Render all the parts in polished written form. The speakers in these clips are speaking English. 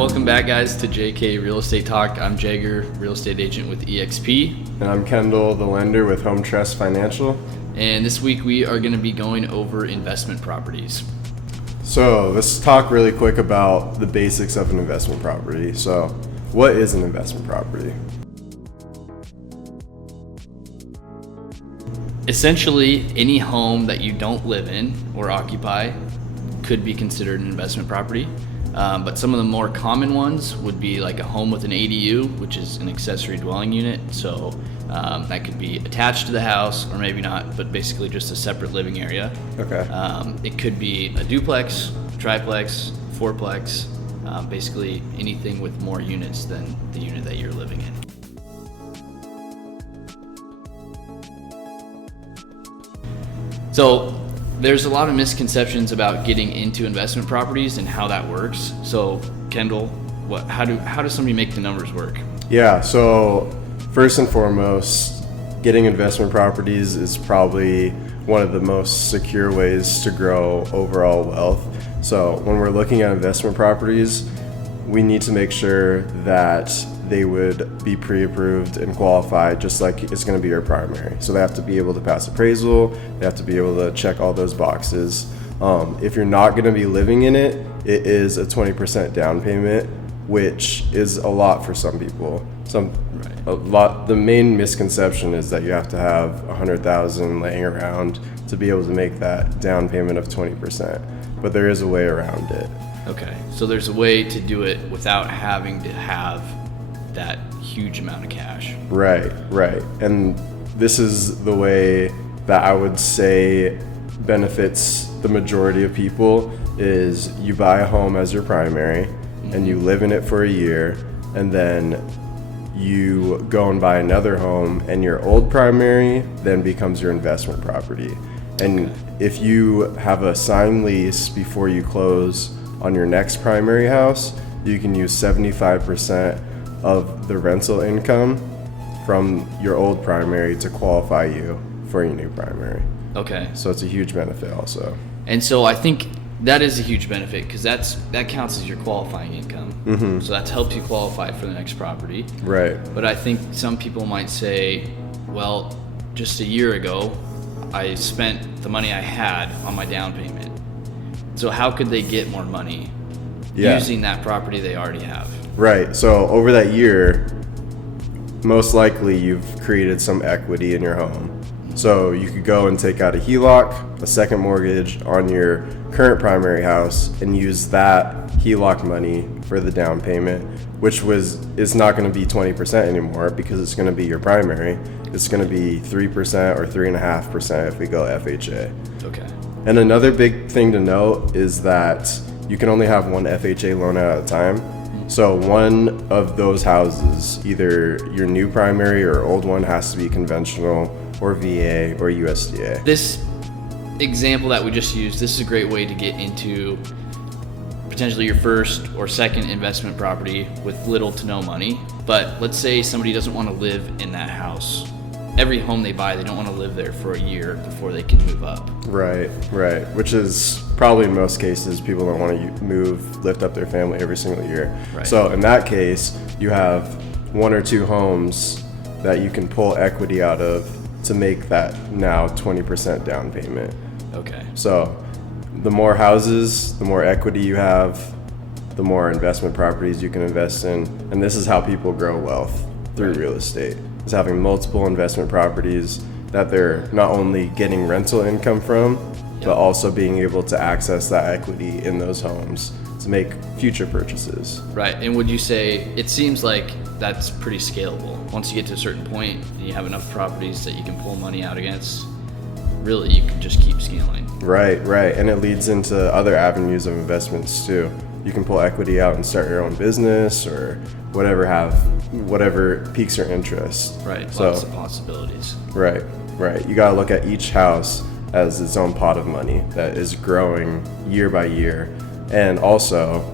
welcome back, guys, to JK Real Estate Talk. I'm Jaeger, real estate agent with EXP. And I'm Kendall, the lender with Home Trust Financial. And this week we are going to be going over investment properties. So let's talk really quick about the basics of an investment property. So what is an investment property? Essentially, any home that you don't live in or occupy could be considered an investment property. But some of the more common ones would be like a home with an ADU, which is an accessory dwelling unit. So that could be attached to the house, or maybe not, but basically just a separate living area. Okay. It could be a duplex, triplex, fourplex, basically anything with more units than the unit that you're living in. So there's a lot of misconceptions about getting into investment properties and how that works. So Kendall, how does somebody make the numbers work? Yeah, so first and foremost, getting investment properties is probably one of the most secure ways to grow overall wealth. So when we're looking at investment properties, we need to make sure that they would be pre-approved and qualified, just like it's going to be your primary. So they have to be able to pass appraisal, they have to be able to check all those boxes. If you're not going to be living in it, it is a 20% down payment, which is a lot for some people. The main misconception is that you have to have $100,000 laying around to be able to make that down payment of 20%, but there is a way around it. Okay, so there's a way to do it without having to have that huge amount of cash. Right. And this is the way that I would say benefits the majority of people is you buy a home as your primary and you live in it for a year, and then you go and buy another home and your old primary then becomes your investment property. And if you have a signed lease before you close on your next primary house, you can use 75% of the rental income from your old primary to qualify you for your new primary. Okay. So it's a huge benefit also. And so I think that is a huge benefit because that counts as your qualifying income. Mm-hmm. So that helps you qualify for the next property. Right. But I think some people might say, well, just a year ago, I spent the money I had on my down payment. So how could they get more money using that property they already have? Right. So over that year, most likely you've created some equity in your home. So you could go and take out a HELOC, a second mortgage on your current primary house, and use that HELOC money for the down payment, which is not going to be 20% anymore because it's going to be your primary. It's going to be 3% or 3.5% if we go FHA. Okay. And another big thing to note is that you can only have one FHA loan at a time. So one of those houses, either your new primary or old one, has to be conventional or VA or USDA. This example that we just used, this is a great way to get into potentially your first or second investment property with little to no money. But let's say somebody doesn't want to live in that house. Every home they buy, they don't want to live there for a year before they can move up. Right. Which is probably in most cases, people don't want to lift up their family every single year. Right. So in that case, you have one or two homes that you can pull equity out of to make that now 20% down payment. Okay. So the more houses, the more equity you have, the more investment properties you can invest in. And this is how people grow wealth through real estate. Is having multiple investment properties that they're not only getting rental income from, but also being able to access that equity in those homes to make future purchases. Right. And would you say it seems like that's pretty scalable? Once you get to a certain point and you have enough properties that you can pull money out against, really you can just keep scaling. Right. And it leads into other avenues of investments too. You can pull equity out and start your own business or whatever piques your interest. Right. Lots of possibilities. Right. You got to look at each house as its own pot of money that is growing year by year. And also,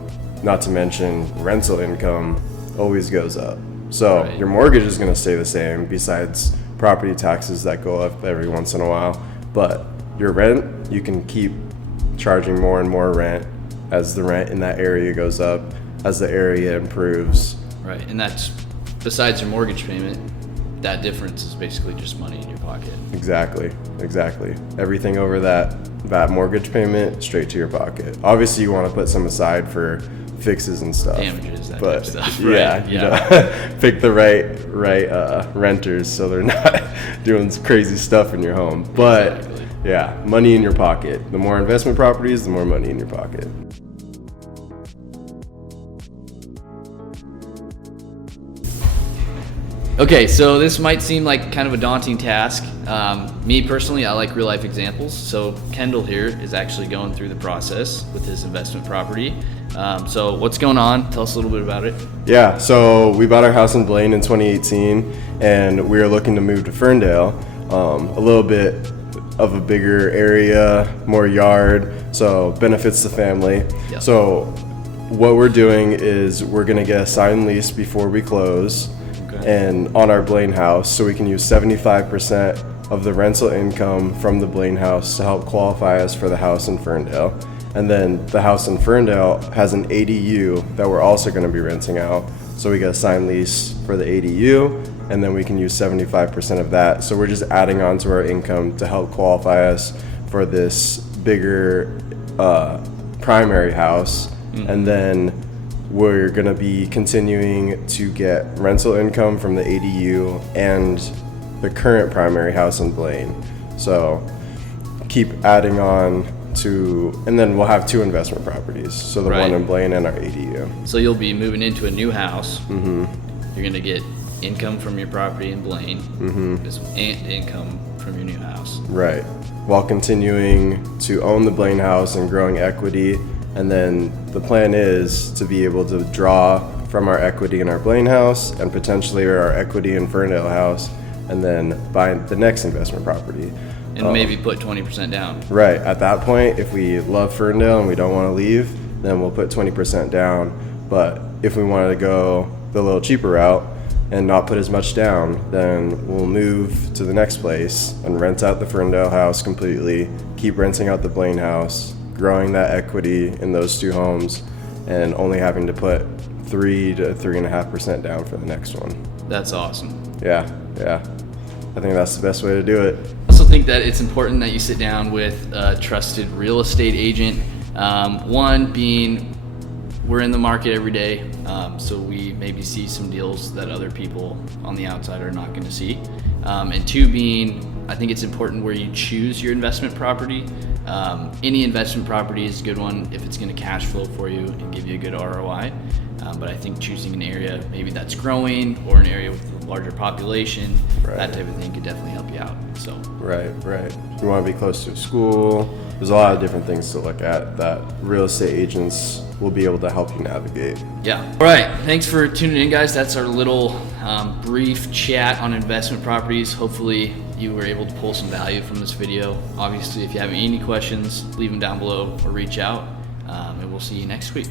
not to mention, rental income always goes up. So your mortgage is going to stay the same besides property taxes that go up every once in a while. But your rent, you can keep charging more and more rent as the rent in that area goes up. as the area improves. Right, and that's, besides your mortgage payment, that difference is basically just money in your pocket. Exactly. Everything over that mortgage payment, straight to your pocket. Obviously, you want to put some aside for fixes and stuff. Damages, that but type of stuff. Yeah, Right. you know, pick the right renters so they're not doing crazy stuff in your home. But Exactly. yeah, money in your pocket. The more investment properties, the more money in your pocket. Okay, so this might seem like kind of a daunting task. Me personally, I like real life examples. So Kendall here is actually going through the process with his investment property. So what's going on? Tell us a little bit about it. Yeah, so we bought our house in Blaine in 2018, and we are looking to move to Ferndale. A little bit of a bigger area, more yard, so benefits the family. Yep. So what we're doing is we're gonna get a signed lease before we close, and on our Blaine house, so we can use 75% of the rental income from the Blaine house to help qualify us for the house in Ferndale. And then the house in Ferndale has an ADU that we're also going to be renting out. So we get a signed lease for the ADU, and then we can use 75% of that. So we're just adding on to our income to help qualify us for this bigger primary house. And then we're going to be continuing to get rental income from the ADU and the current primary house in Blaine. So keep adding on to, and then we'll have two investment properties. So the Right. one in Blaine and our ADU. So you'll be moving into a new house. You're gonna get income from your property in Blaine, and income from your new house. Right. While continuing to own the Blaine house and growing equity. And then the plan is to be able to draw from our equity in our Blaine house and potentially our equity in Ferndale house, and then buy the next investment property. And maybe put 20% down. Right. At that point, if we love Ferndale and we don't want to leave, then we'll put 20% down. But if we wanted to go the little cheaper route and not put as much down, then we'll move to the next place and rent out the Ferndale house completely, keep renting out the Blaine house, growing that equity in those two homes, and only having to put 3 to 3.5% down for the next one. That's awesome. Yeah. I think that's the best way to do it. I also think that it's important that you sit down with a trusted real estate agent. One being, we're in the market every day, so we maybe see some deals that other people on the outside are not going to see. And two being, I think it's important where you choose your investment property. Any investment property is a good one if it's going to cash flow for you and give you a good ROI. But I think choosing an area maybe that's growing or an area with a larger population, that type of thing could definitely help you out. So Right. You want to be close to a school. There's a lot of different things to look at that real estate agents will be able to help you navigate. yeah. All right. Thanks for tuning in, guys. That's our little brief chat on investment properties. Hopefully you were able to pull some value from this video. Obviously, if you have any questions, leave them down below or reach out, and we'll see you next week.